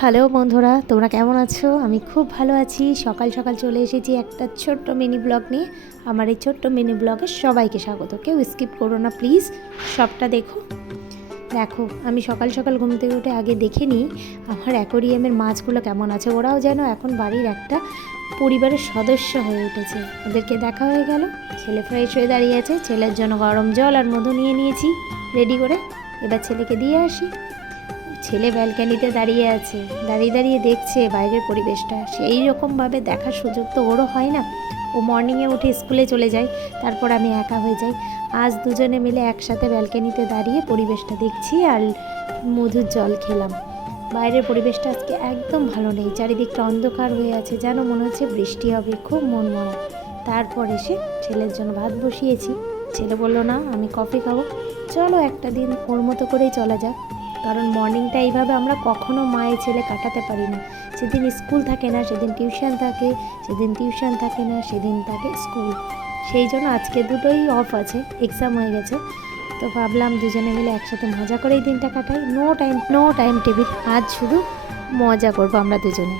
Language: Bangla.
হ্যালো বন্ধুরা, তোমরা কেমন আছো? আমি খুব ভালো আছি। সকাল সকাল চলে এসেছি একটা ছোট্ট মিনি ব্লগ নিয়ে। আমার এই ছোট্ট মিনি ব্লগে সবাইকে স্বাগত। কেউ স্কিপ করো না প্লিজ, সবটা দেখো। দেখো, আমি সকাল সকাল ঘুম থেকে উঠে আগে দেখে নিই আমার অ্যাকোরিয়ামের মাছগুলো কেমন আছে। ওরাও যেন এখন বাড়ির একটা পরিবারের সদস্য হয়ে উঠেছে। ওদেরকে দেখা হয়ে গেল। ছেলে ফ্রেশ হয়ে দাঁড়িয়ে আছে। ছেলের জন্য গরম জল আর মধু নিয়ে নিয়েছি রেডি করে। এবার ছেলেকে দিয়ে আসি। ছেলে ব্যালকানিতে দাঁড়িয়ে আছে, দাঁড়িয়ে দাঁড়িয়ে দেখছে বাইরের পরিবেশটা। সেই রকমভাবে দেখার সুযোগ তো ওরও হয় না। ও মর্নিংয়ে উঠে স্কুলে চলে যায়, তারপর আমি একা হয়ে যাই। আজ দুজনে মিলে একসাথে ব্যালকানিতে দাঁড়িয়ে পরিবেশটা দেখছি আর মধুর জল খেলাম। বাইরের পরিবেশটা আজকে একদম ভালো নেই, চারিদিকটা অন্ধকার হয়ে আছে, যেন মনে হচ্ছে বৃষ্টি হবে, খুব মনমরা। তারপর এসে ছেলের জন্য ভাত বসিয়েছি। ছেলে বলল না আমি কফি খাবো। চলো একটা দিন ওর মতো করেই চলা যাক, কারণ মর্নিংটা এইভাবে আমরা কখনো মায়ে ছেলে কাটাতে পারি না। সেদিন স্কুল থাকে না, সেদিন টিউশন থাকে, সেদিন টিউশন থাকে না, সেদিন থাকে স্কুল। সেই জন্য আজকে দুটোই অফ আছে, এক্সাম হয়ে গেছে। তো ভাবলাম দুজনে মিলে একসাথে মজা করেই দিনটা কাটাই। নো টাইম টেবিল, আজ শুধু মজা করবো আমরা দুজনে।